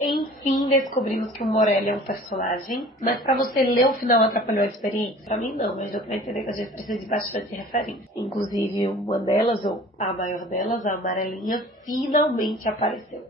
Enfim, descobrimos que o Morelli é um personagem, mas pra você ler o final atrapalhou a experiência? Pra mim não, mas deu pra entender que a gente precisa de bastante referência. Inclusive, uma delas, ou a maior delas, a amarelinha, finalmente apareceu.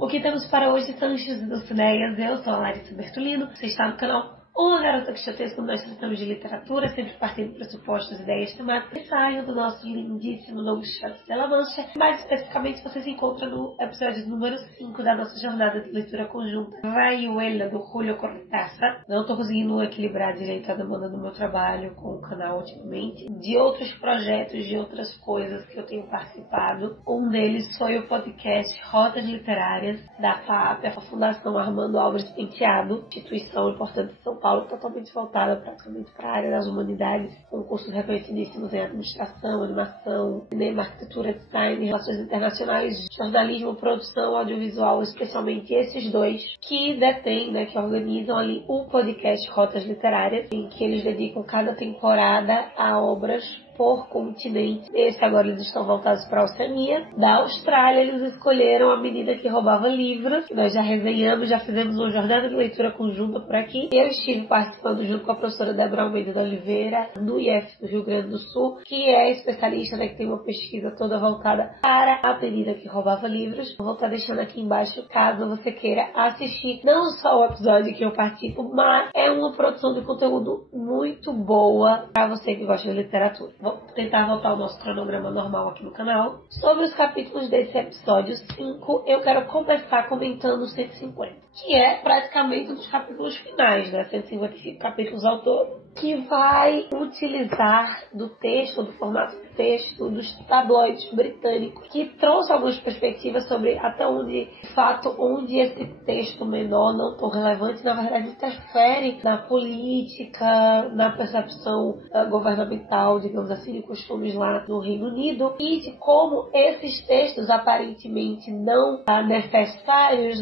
O que temos para hoje são os Dulcineias. Eu sou a Larissa Bertolino. Você está no canal Uma Garota Quixotesca, onde nós tratamos de literatura, sempre partindo de pressupostos, ideias temáticas que saiam do nosso lindíssimo Don Quixote de La Mancha. Mais especificamente, você se encontra no episódio número 5 da nossa jornada de leitura conjunta, Rayuela, do Julio Cortázar. Não estou conseguindo equilibrar direito a demanda do meu trabalho com o canal ultimamente, de outros projetos, de outras coisas que eu tenho participado. Um deles foi o podcast Rotas Literárias, da FAP, a Fundação Armando Álvares Penteado, instituição importante de São Paulo, totalmente voltada praticamente para a área das humanidades, com cursos reconhecidíssimos em administração, animação, cinema, arquitetura, design, relações internacionais, jornalismo, produção audiovisual, especialmente esses dois que detêm, que organizam ali o podcast Rotas Literárias, em que eles dedicam cada temporada a obras por continente. Esse agora eles estão voltados para a Oceania. Da Austrália eles escolheram A Menina que Roubava Livros, que nós já resenhamos, já fizemos uma jornada de leitura conjunta por aqui. Eu estive participando junto com a professora Débora Almeida de Oliveira, do IF do Rio Grande do Sul, que é especialista, que tem uma pesquisa toda voltada para A Menina que Roubava Livros. Vou estar deixando aqui embaixo, caso você queira assistir não só o episódio que eu participo, mas é uma produção de conteúdo muito boa para você que gosta de literatura. Vou tentar voltar ao nosso cronograma normal aqui no canal. Sobre os capítulos desse episódio 5, eu quero começar comentando o 150, que é praticamente um dos capítulos finais, 155 capítulos ao todo, que vai utilizar do texto, do formato de texto, dos tabloides britânicos, que trouxe algumas perspectivas sobre até onde, de fato, onde esse texto menor, não tão relevante, na verdade interfere na política, na percepção governamental, digamos assim, de costumes lá no Reino Unido, e de como esses textos aparentemente não necessários,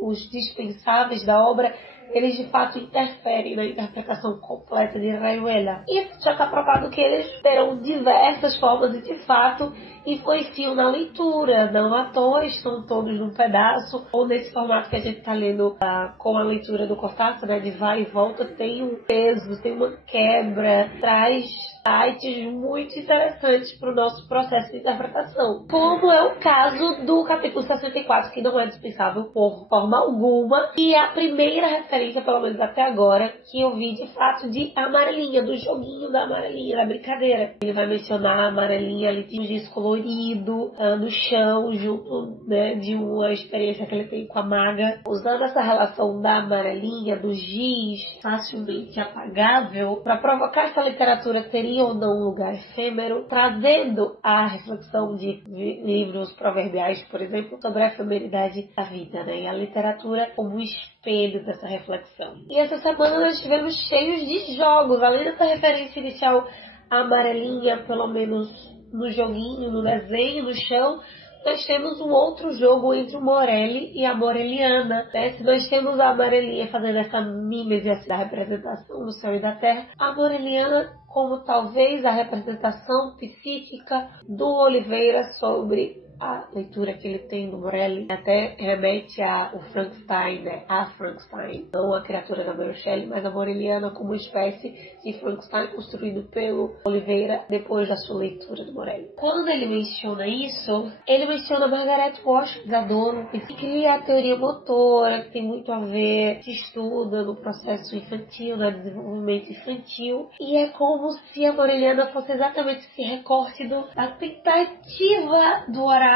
os dispensáveis da obra, eles de fato interferem na interpretação completa de Rayuela. Isso já está provado que eles terão diversas formas e de fato influenciam na leitura. Não à toa estão todos num pedaço, ou nesse formato que a gente está lendo com a leitura do Cortázar, de vai e volta, tem um peso, tem uma quebra, traz sites muito interessantes para o nosso processo de interpretação, como é o caso do capítulo 64, que não é dispensável por forma alguma, e é a primeira referência, pelo menos até agora, que eu vi de fato de amarelinha, do joguinho da amarelinha, da brincadeira. Ele vai mencionar a amarelinha ali de um giz colorido no chão, junto de uma experiência que ele tem com a maga, usando essa relação da amarelinha, do giz facilmente apagável, para provocar essa literatura seria ou não um lugar efêmero, trazendo a reflexão de livros proverbiais, por exemplo, sobre a efemeridade da vida, e a literatura como espelho dessa reflexão. E essa semana nós tivemos cheios de jogos, além dessa referência inicial à amarelinha, pelo menos no joguinho, no desenho, no chão, nós temos um outro jogo entre o Morelli e a Moreliana. Se nós temos a amarelinha fazendo essa mímese da representação do céu e da terra, a Moreliana como talvez a representação psíquica do Oliveira sobre a leitura que ele tem do Morelli, até remete ao Frankenstein, a Frankenstein, não a criatura da Mary Shelley, mas a Moreliana como uma espécie de Frankenstein construído pelo Oliveira depois da sua leitura do Morelli. Quando ele menciona isso, ele menciona Margaret Walsh da Dono, que cria a teoria motora, que tem muito a ver, se estuda no processo infantil, no desenvolvimento infantil, e é como se a Moreliana fosse exatamente esse recorte da tentativa do Horácio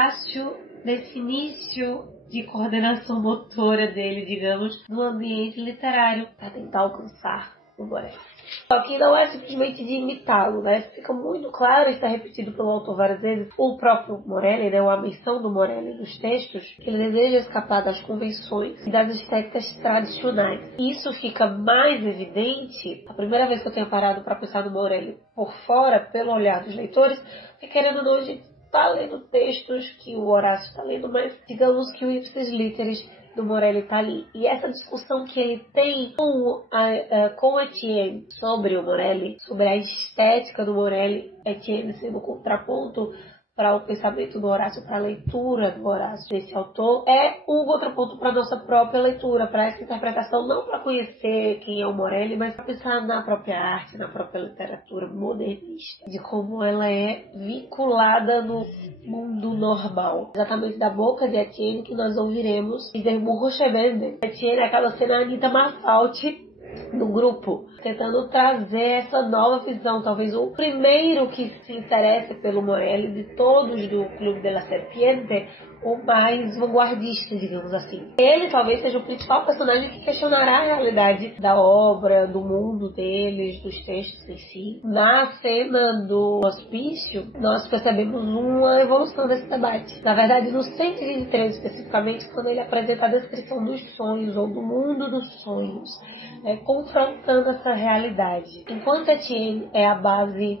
nesse início de coordenação motora dele, digamos, no ambiente literário, para tentar alcançar o Morelli. Só que não é simplesmente de imitá-lo, né? Fica muito claro, e está repetido pelo autor várias vezes, o próprio Morelli, né? A menção do Morelli nos textos, que ele deseja escapar das convenções e das estéticas tradicionais. E isso fica mais evidente a primeira vez que eu tenho parado para pensar no Morelli por fora, pelo olhar dos leitores, porque querendo ou não, a gente está lendo textos que o Horácio está lendo, mas digamos que o ipsis literis do Morelli está ali. E essa discussão que ele tem com Etienne sobre o Morelli, sobre a estética do Morelli, Etienne sendo contraponto para o pensamento do Horácio, para a leitura do Horácio desse autor, é um contraponto para a nossa própria leitura, para essa interpretação, não para conhecer quem é o Morelli, mas para pensar na própria arte, na própria literatura modernista, de como ela é vinculada no mundo normal. Exatamente da boca de Etienne que nós ouviremos dizer Murrochebende. Etienne acaba sendo a Anita Malfatti do grupo, tentando trazer essa nova visão, talvez o primeiro que se interesse pelo Morelli de todos do Clube de la Serpiente, o mais vanguardista, digamos assim. Ele talvez seja o principal personagem que questionará a realidade da obra, do mundo deles, dos textos em si. Na cena do hospício, nós percebemos uma evolução desse debate. Na verdade, no 123 especificamente, quando ele apresenta a descrição dos sonhos, ou do mundo dos sonhos, confrontando essa realidade. Enquanto Etienne é a base,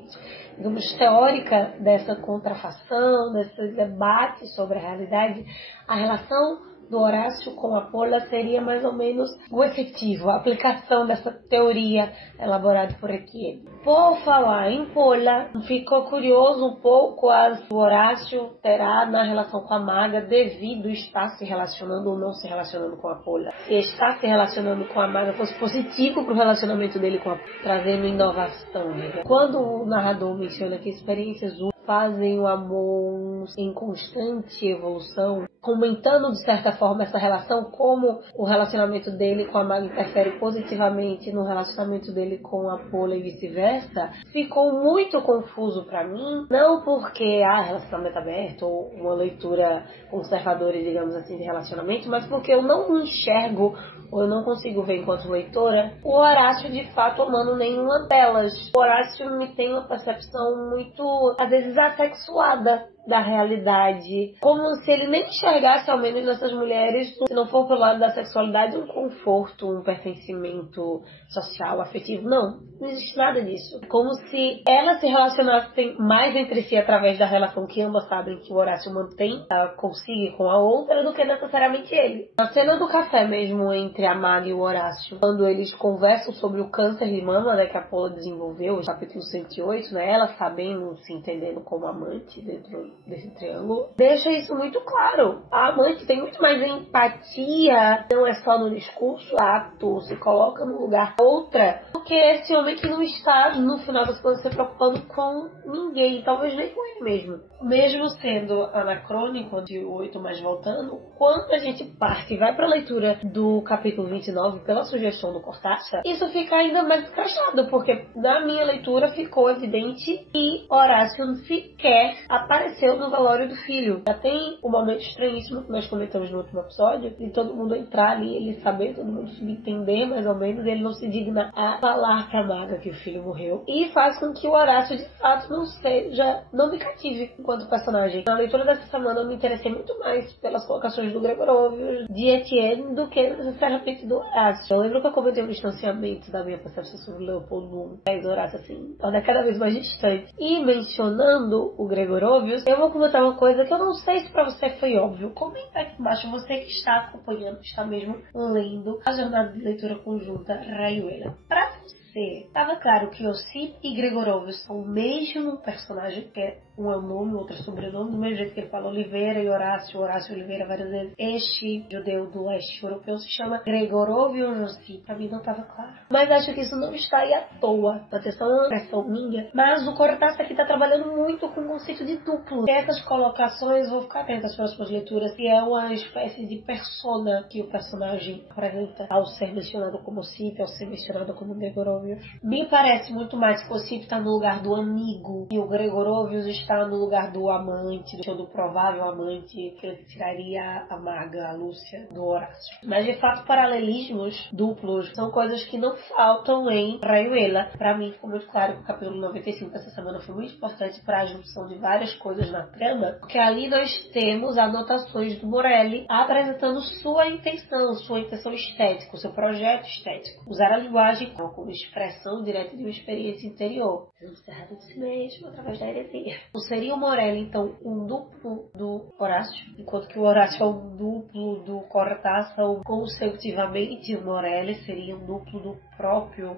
digamos, teórica dessa contrafação, desse debate sobre a realidade, a relação do Horácio com a Pola seria mais ou menos o efetivo, a aplicação dessa teoria elaborada por Etienne. Por falar em Pola, ficou curioso um pouco o Horácio terá na relação com a maga devido estar se relacionando ou não se relacionando com a Pola. Se estar se relacionando com a maga fosse positivo para o relacionamento dele com a Pola, trazendo inovação. Né? Quando o narrador menciona que experiências fazem o amor em constante evolução, comentando de certa forma essa relação, como o relacionamento dele com a maga interfere positivamente no relacionamento dele com a Pola e vice-versa, ficou muito confuso para mim, não porque relacionamento aberto ou uma leitura conservadora, digamos assim, de relacionamento, mas porque eu não enxergo ou eu não consigo ver enquanto leitora o Horácio de fato amando nenhuma delas. O Horácio me tem uma percepção muito, às vezes, assexuada da realidade, como se ele nem enxergasse ao menos nessas mulheres, se não for pelo lado da sexualidade, um conforto, um pertencimento social, afetivo. Não existe nada disso. Como se elas se relacionassem mais entre si através da relação que ambas sabem que o Horácio mantém consigo com a outra, do que necessariamente ele. Na cena do café mesmo, entre a maga e o Horácio, quando eles conversam sobre o câncer de mama, né, que a Pola desenvolveu, capítulo 108, né, ela sabendo, se entendendo como amante dentro desse triângulo, deixa isso muito claro. A amante tem muito mais empatia, não é só no discurso, ato, se coloca no lugar da outra, do que esse homem que não está, no final das contas, se preocupando com ninguém, talvez nem com ele mesmo. Mesmo sendo anacrônico de 8, mas voltando, quando a gente parte e vai para a leitura do capítulo 29, pela sugestão do Cortázar, isso fica ainda mais escrachado, porque na minha leitura ficou evidente que Horácio sequer apareceu no velório do filho. Já tem um momento estranhíssimo que nós comentamos no último episódio, de todo mundo entrar ali, ele saber, todo mundo subentender mais ou menos, ele não se digna a falar pra maga que o filho morreu. E faz com que o Horácio de fato não me cative enquanto personagem. Na leitura dessa semana eu me interessei muito mais pelas colocações do Gregorovius, de Etienne, do que necessariamente do Horácio. Eu lembro que eu comentei o distanciamento da minha percepção sobre Leopoldo I, Horácio, assim, torna cada vez mais distante. E mencionando o Gregorovius, eu vou comentar uma coisa que eu não sei se pra você foi óbvio. Comenta aqui embaixo, você que está acompanhando, que está mesmo lendo a jornada de leitura conjunta Rayuela. Pra você, estava claro que Ossip e Gregorovius são o mesmo personagem, que é um é o nome, o outro é sobrenome, do mesmo jeito que ele fala Oliveira e Horácio e Oliveira várias vezes. Este judeu do oeste europeu se chama Gregorovius Ossip. Pra mim não estava claro. Mas acho que isso não está aí à toa. Atenção, é uma impressão minha. Mas o Cortázar aqui está trabalhando muito com o conceito de duplo. E essas colocações, vou ficar atenta às próximas leituras, que é uma espécie de persona que o personagem apresenta ao ser mencionado como Ossip, ao ser mencionado como Gregorovius. Gregorovius. Me parece muito mais que o Ossip está no lugar do amigo e o Gregorovius está no lugar do amante, do provável amante, que ele tiraria a maga, a Lúcia, do Horácio. Mas de fato, paralelismos duplos são coisas que não faltam em Rayuela. Para mim ficou muito claro que o capítulo 95 dessa semana foi muito importante para a junção de várias coisas na trama, porque ali nós temos anotações do Morelli apresentando sua intenção estética, o seu projeto estético. Usar a linguagem como expressão direta de uma experiência interior, observado de si mesmo através da heresia. Não seria o Morelli, então, um duplo do Horácio, enquanto que o Horácio é um duplo do Cortázar, ou consecutivamente o Morelli seria um duplo do próprio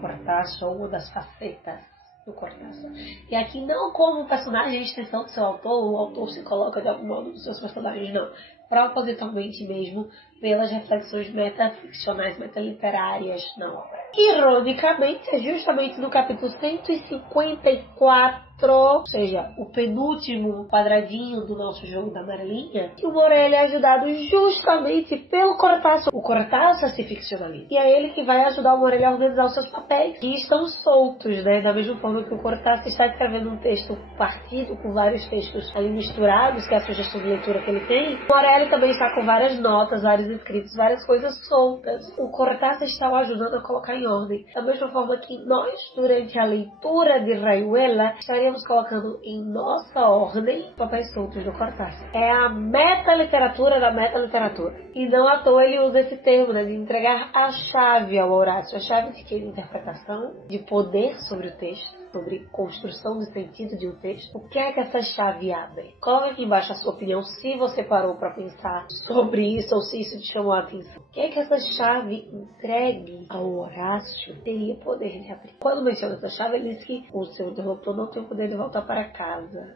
Cortázar, ou uma das facetas do Cortázar. E aqui não como personagem de extensão do seu autor, o autor se coloca de algum modo nos seus personagens, não. Propositalmente mesmo, pelas reflexões metaficcionais, metaliterárias na obra. Ironicamente, é justamente no capítulo 154, ou seja, o penúltimo quadradinho do nosso jogo da amarelinha, que o Morelli é ajudado justamente pelo Cortázar. O Cortázar se ficcionaliza. E é ele que vai ajudar o Morelli a organizar os seus papéis, que estão soltos, né? Da mesma forma que o Cortázar está escrevendo um texto partido, com vários textos ali misturados, que é a sugestão de leitura que ele tem, o Morelli também está com várias notas, vários escritos, várias coisas soltas. O Cortázar está o ajudando a colocar em ordem. Da mesma forma que nós, durante a leitura de Rayuela, estaríamos colocando em nossa ordem papéis soltos do Cortázar. É a metaliteratura da metaliteratura. E não à toa ele usa esse termo, né, de entregar a chave ao Horácio. A chave de interpretação, de poder sobre o texto, sobre construção de sentido de um texto. O que é que essa chave abre? Coloque aqui embaixo a sua opinião, se você parou para pensar sobre isso ou se isso te chamou a atenção. O que é que essa chave entregue ao Horácio teria poder de abrir? Quando menciona essa chave, ele diz que o seu interlocutor não tem o poder de voltar para casa.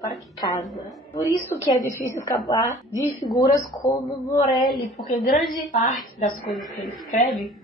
Para que casa? Por isso que é difícil escapar de figuras como Morelli, porque grande parte das coisas que ele escreve,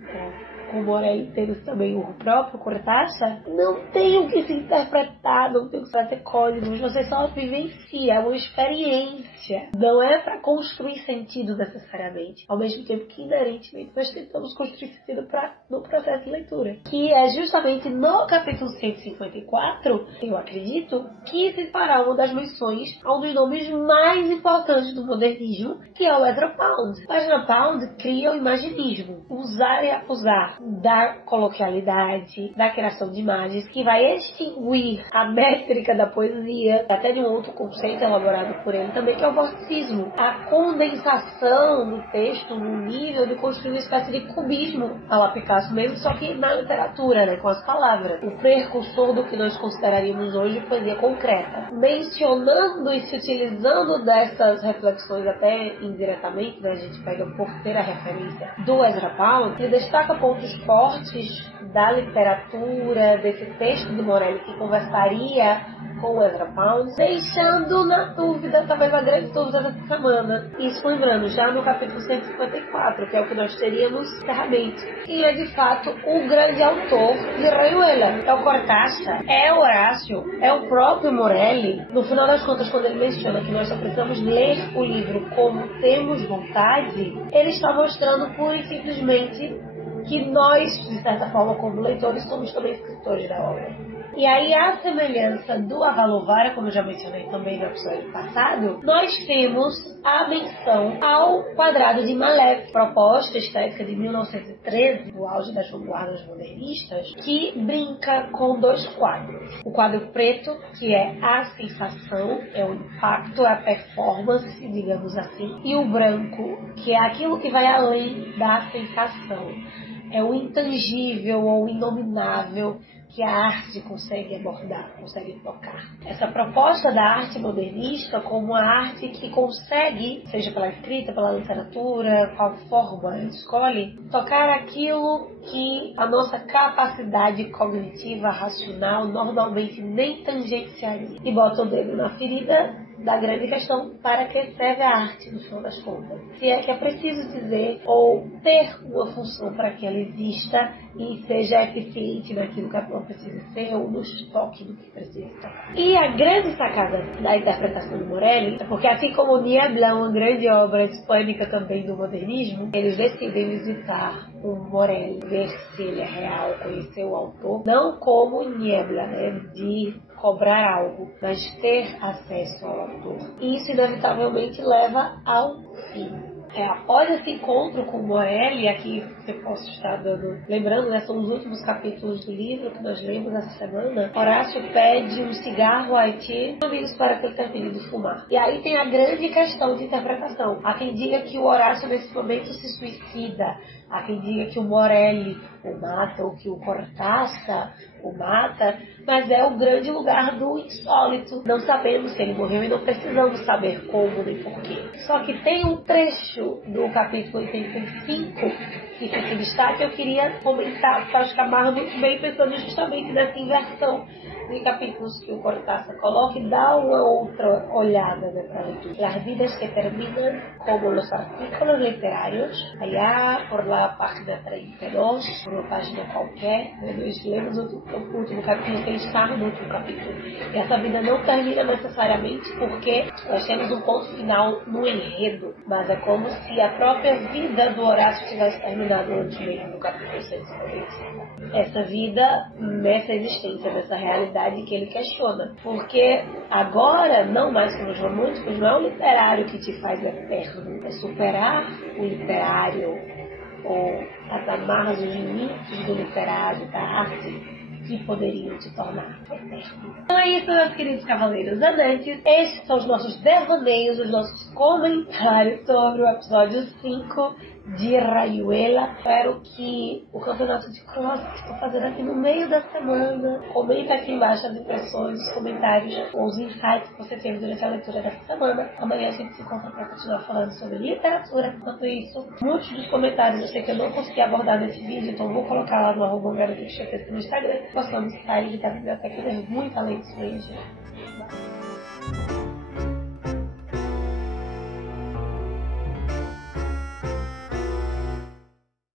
com o Morelli tendo também o próprio Cortázar, não tem o que se interpretar, não tem o que se fazer códigos, você só vivencia, é uma experiência. Não é para construir sentido necessariamente, ao mesmo tempo que inerentemente nós tentamos construir sentido no processo de leitura, que é justamente no capítulo 154, eu acredito, que se fará uma das menções a um dos nomes mais importantes do modernismo, que é o Ezra Pound. O Ezra Pound cria o imaginismo, usar e acusar da coloquialidade, da criação de imagens, que vai extinguir a métrica da poesia, até de um outro conceito elaborado por ele também, que é o vorticismo, a condensação do texto no nível de construir uma espécie de cubismo à la Picasso mesmo, só que na literatura, né, com as palavras. O precursor do que nós consideraríamos hoje poesia concreta. Mencionando e se utilizando dessas reflexões até indiretamente, né, a gente pega por ter a referência do Ezra Pound, ele destaca pontos fortes da literatura, desse texto de Morelli que conversaria com o Ezra Pound, deixando na dúvida, talvez a grande dúvida dessa semana. Isso lembrando, já no capítulo 154, que é o que nós teríamos encerramento. E é de fato o grande autor de Rayuela. É o Cortázar, é o Horácio, é o próprio Morelli. No final das contas, quando ele menciona que nós só precisamos ler o livro como temos vontade, ele está mostrando pura e simplesmente que nós, de certa forma, como leitores, somos também escritores da obra. E aí, a semelhança do Avalovara, como eu já mencionei também no episódio passado, nós temos a menção ao quadrado de Malef, proposta estética de 1913, do auge das vanguardas modernistas, que brinca com dois quadros. O quadro preto, que é a sensação, é o impacto, é a performance, digamos assim, e o branco, que é aquilo que vai além da sensação. É o intangível ou inominável que a arte consegue abordar, consegue tocar. Essa proposta da arte modernista como a arte que consegue, seja pela escrita, pela literatura, qual forma escolhe, tocar aquilo que a nossa capacidade cognitiva, racional, normalmente nem tangenciaria. E bota o dedo na ferida da grande questão para que serve a arte, no final das contas. Se é que é preciso dizer ou ter uma função para que ela exista e seja eficiente naquilo que ela precisa ser ou nos toque do que precisa tocar. E a grande sacada da interpretação do Morelli é porque, assim como Niebla é uma grande obra hispânica também do modernismo, eles decidem visitar o Morelli, ver se ele é real, conhecer o autor, não como Niebla, né, de cobrar algo, mas ter acesso ao autor. E isso inevitavelmente leva ao fim. Após esse encontro com Morelli, aqui você possa estar lembrando, né, são os últimos capítulos do livro que nós lemos essa semana. Horácio pede um cigarro a Etienne, amigos, para que ele termine de fumar. E aí tem a grande questão de interpretação. Há quem diga que o Horácio nesse momento se suicida, há quem diga que o Morelli o mata ou que o Cortázar o mata, mas é o grande lugar do insólito. Não sabemos se ele morreu e não precisamos saber como nem porquê. Só que tem um trecho do capítulo 85 que fica em destaque, eu queria comentar, porque acho que amarra muito bem pensando justamente nessa inversão de capítulos que o Cortázar coloca e dá uma outra olhada, né, para a leitura. Las vidas que terminan como los artículos literários, allá por la página 32, por uma página qualquer, né, nós lemos o último capítulo, tem estado no último capítulo. E essa vida não termina necessariamente porque nós temos um ponto final no enredo, mas é como se a própria vida do Horácio tivesse terminado antes mesmo do capítulo 145. Essa vida, nessa existência, nessa realidade que ele questiona. Porque agora, não mais como os românticos, não é o literário que te faz eterno, é superar o literário ou as amarras, os limites do literário, da arte, que poderiam te tornar eterno. Então é isso, meus queridos cavaleiros andantes. Estes são os nossos devaneios, os nossos comentários sobre o episódio 5 de Rayuela. Espero que o campeonato de cross que estou fazendo aqui no meio da semana, comenta aqui embaixo as impressões, os comentários ou os insights que você teve durante a leitura dessa semana. Amanhã a gente se encontra para continuar falando sobre literatura. Enquanto isso, muitos dos comentários eu sei que eu não consegui abordar nesse vídeo, então vou colocar lá no @garota no Instagram. Possamos sair da biblioteca e ler muito além disso aí, gente.